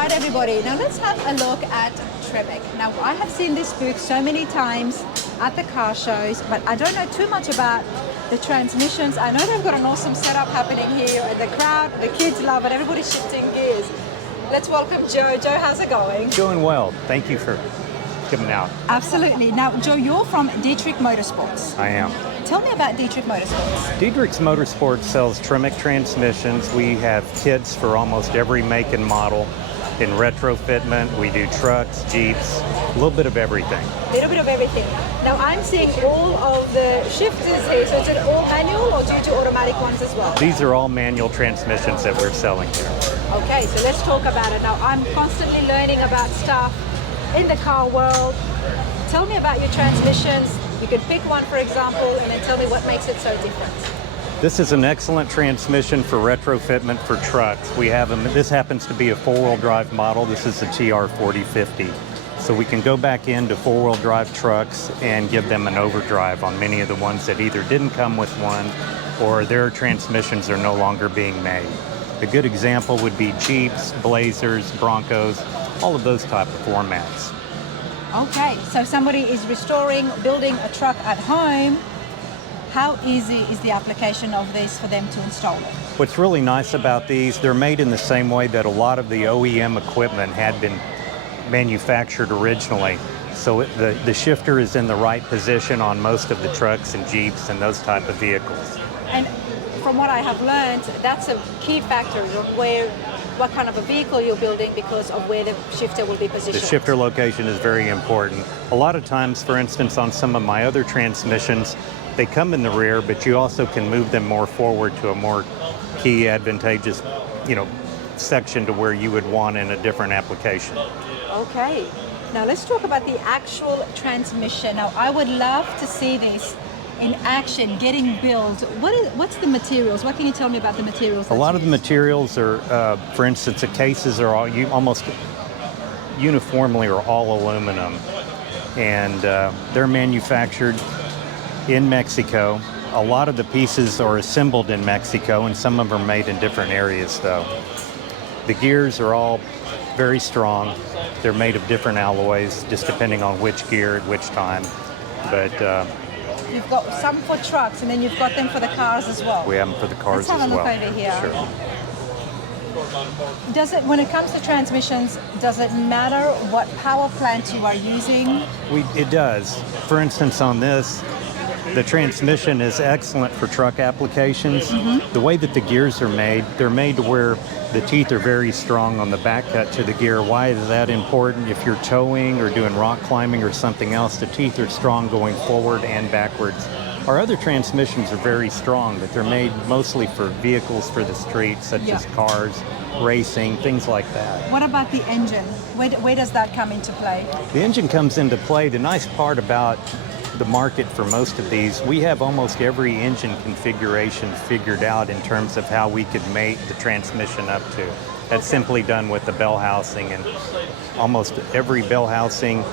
right, everybody, now let's have a look at TREMEC. Now, I have seen this booth so many times at the car shows, but I don't know too much about the transmissions. I know they've got an awesome setup happening here, and the crowd, the kids love it, everybody's shifting gears. Let's welcome Joe. Joe, how's it going? Doing well. Thank you for coming out. Absolutely. Now, Joe, you're from Dederichs Motorsports. I am. Tell me about Dederichs Motorsports. Dederichs Motorsports sells Tremec Transmissions. We have kits for almost every make and model. In retrofitment, we do trucks, Jeeps, a little bit of everything. A little bit of everything. Now, I'm seeing all of the shifters here, so is it all manual or do you do automatic ones as well? These are all manual transmissions that we're selling here. Okay, so let's talk about it. Now, I'm constantly learning about stuff in the car world. Tell me about your transmissions. You can pick one, for example, and then tell me what makes it so different. This is an excellent transmission for retrofitment for trucks. We have them. This happens to be a four-wheel drive model. This is the TR 4050. So we can go back into four-wheel drive trucks and give them an overdrive on many of the ones that either didn't come with one or their transmissions are no longer being made. A good example would be Jeeps, Blazers, Broncos, all of those type of formats. Okay, so somebody is restoring, building a truck at home. How easy is the application of this for them to install it? What's really nice about these, they're made in the same way that a lot of the OEM equipment had been manufactured originally. So the shifter is in the right position on most of the trucks and Jeeps and those type of vehicles. And from what I have learned, that's a key factor of what kind of a vehicle you're building because of where the shifter will be positioned. The shifter location is very important. A lot of times, for instance, on some of my other transmissions, they come in the rear, but you also can move them more forward to a more key advantageous, section to where you would want in a different application. Okay, now let's talk about the actual transmission. Now, I would love to see this in action, getting built. What's the materials? What can you tell me about the materials? A lot of the materials are, for instance, the cases are almost uniformly are all aluminum, and they're manufactured in Mexico. A lot of the pieces are assembled in Mexico, and some of them are made in different areas, though. The gears are all very strong. They're made of different alloys, just depending on which gear at which time. But you've got some for trucks, and then you've got them for the cars as well. We have them for the cars as well. Let's have a look over here. Sure. When it comes to transmissions, does it matter what power plant you are using? It does. For instance, on this, the transmission is excellent for truck applications. Mm-hmm. The way that the gears are made, they're made to where the teeth are very strong on the back cut to the gear. Why is that important? If you're towing or doing rock climbing or something else, the teeth are strong going forward and backwards. Our other transmissions are very strong, but they're made mostly for vehicles for the street, such as cars, racing, things like that. What about the engine? Where does that come into play? The engine comes into play. The nice part about the market for most of these, we have almost every engine configuration figured out in terms of how we could mate the transmission up to. That's simply done with the bell housing, and almost every bell housing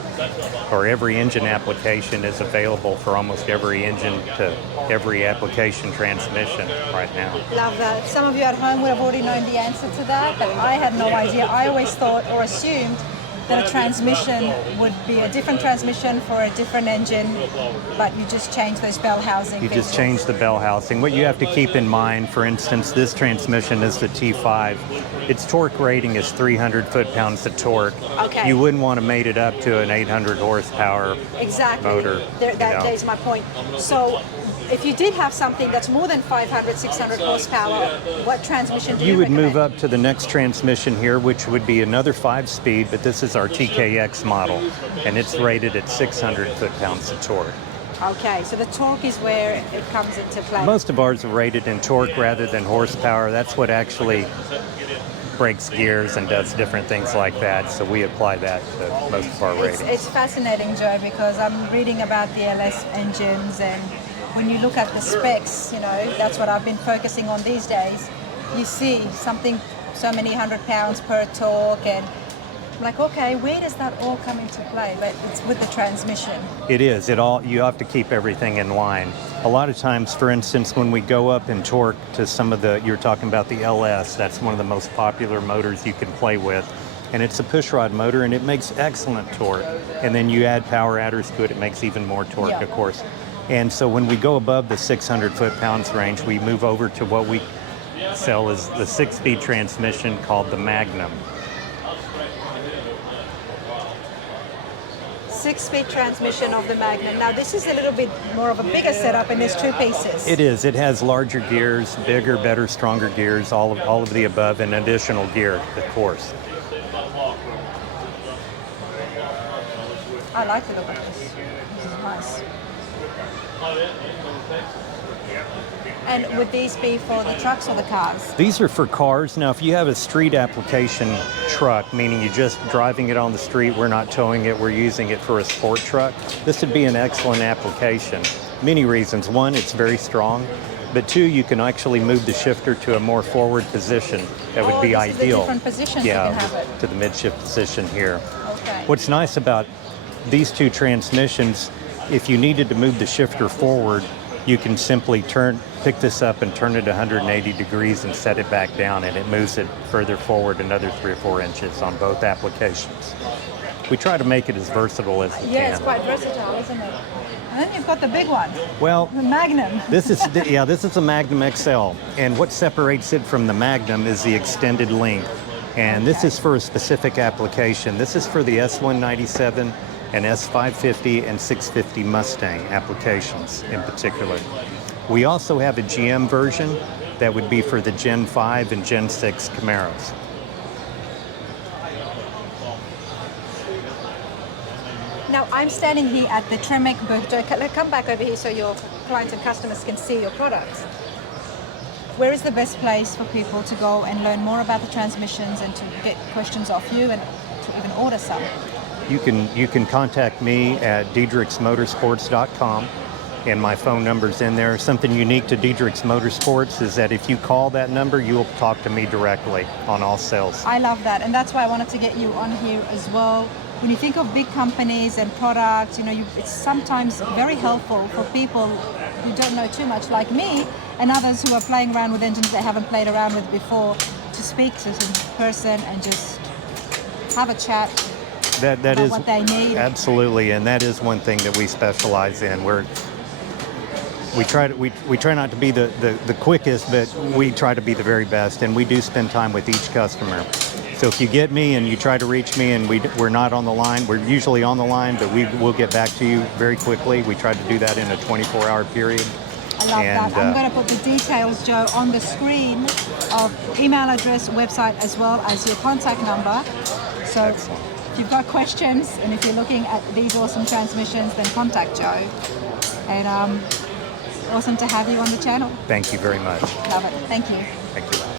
or every engine application is available for almost every engine to every application transmission right now. Love that. Some of you at home would have already known the answer to that, but I had no idea. I always thought or assumed that a transmission would be a different transmission for a different engine, but you just change those bell housing. You just change the bell housing. What you have to keep in mind, for instance, this transmission is the T5. Its torque rating is 300 foot-pounds of torque. Okay. You wouldn't want to mate it up to an 800 horsepower motor. That is my point. So if you did have something that's more than 500, 600 horsepower, what transmission do you would recommend? move up to the next transmission here, which would be another 5-speed, but this is our TKX model, and it's rated at 600 foot-pounds of torque. Okay, so the torque is where it comes into play. Most of ours are rated in torque rather than horsepower. That's what actually breaks gears and does different things like that, so we apply that to most of our ratings. It's fascinating, Joe, because I'm reading about the LS engines, and when you look at the specs, that's what I've been focusing on these days. You see something so many 100 pounds per torque, and I'm like, okay, where does that all come into play? But it's with the transmission. It is. You have to keep everything in line. A lot of times, for instance, when we go up in torque to some of you're talking about the LS, that's one of the most popular motors you can play with. and it's a pushrod motor, and it makes excellent torque. And then you add power adders to it, it makes even more torque, Yeah. of course. And so when we go above the 600 foot-pounds range, we move over to what we sell as the 6-speed transmission called the Magnum. 6-speed transmission of the Magnum. Now this is a little bit more of a bigger setup, and there's 2 pieces. It is. It has larger gears, bigger, better, stronger gears, all of the above, and additional gear, of course. I like the look of this. This is nice. And would these be for the trucks or the cars? These are for cars. Now, if you have a street application truck, meaning you're just driving it on the street, we're not towing it, we're using it for a sport truck, this would be an excellent application. Many reasons. One, it's very strong. But 2, you can actually move the shifter to a more forward position. That would be this is the ideal. different positions yeah, you can have it. to the mid-shift position here. Okay. What's nice about these 2 transmissions, if you needed to move the shifter forward, you can simply pick this up and turn it 180 degrees and set it back down, and it moves it further forward another 3 or 4 inches on both applications. We try to make it as versatile as we can. Yeah, it's quite versatile, isn't it? And then you've got the big one, Well, the Magnum. this is a Magnum XL, and what separates it from the Magnum is the extended length. And this is for a specific application. This is for the S197 and S550 and 650 Mustang applications in particular. We also have a GM version that would be for the Gen 5 and Gen 6 Camaros. Now I'm standing here at the Tremec booth. Joe, come back over here so your clients and customers can see your products. Where is the best place for people to go and learn more about the transmissions and to get questions off you and to even order some? You can contact me at Dederichs and my phone number's in there. Something unique to Dederichs Motorsports is that if you call that number, you'll talk to me directly on all sales. I love that, and that's why I wanted to get you on here as well. When you think of big companies and products, it's sometimes very helpful for people who don't know too much, like me, and others who are playing around with engines they haven't played around with before, to speak to some person and just have a chat. That about is what they need. Absolutely, and that is one thing that we specialize in. We try not to be the quickest, but we try to be the very best, and we do spend time with each customer. So if you get me and you try to reach me and we're not on the line, we're usually on the line, but we'll get back to you very quickly. We try to do that in a 24-hour period. I love that. I'm going to put the details, Joe, on the screen of email address, website, as well as your contact number. So Excellent. if you've got questions and if you're looking at these awesome transmissions, then contact Joe. And awesome to have you on the channel. Thank you very much. Love it. Thank you. Thank you.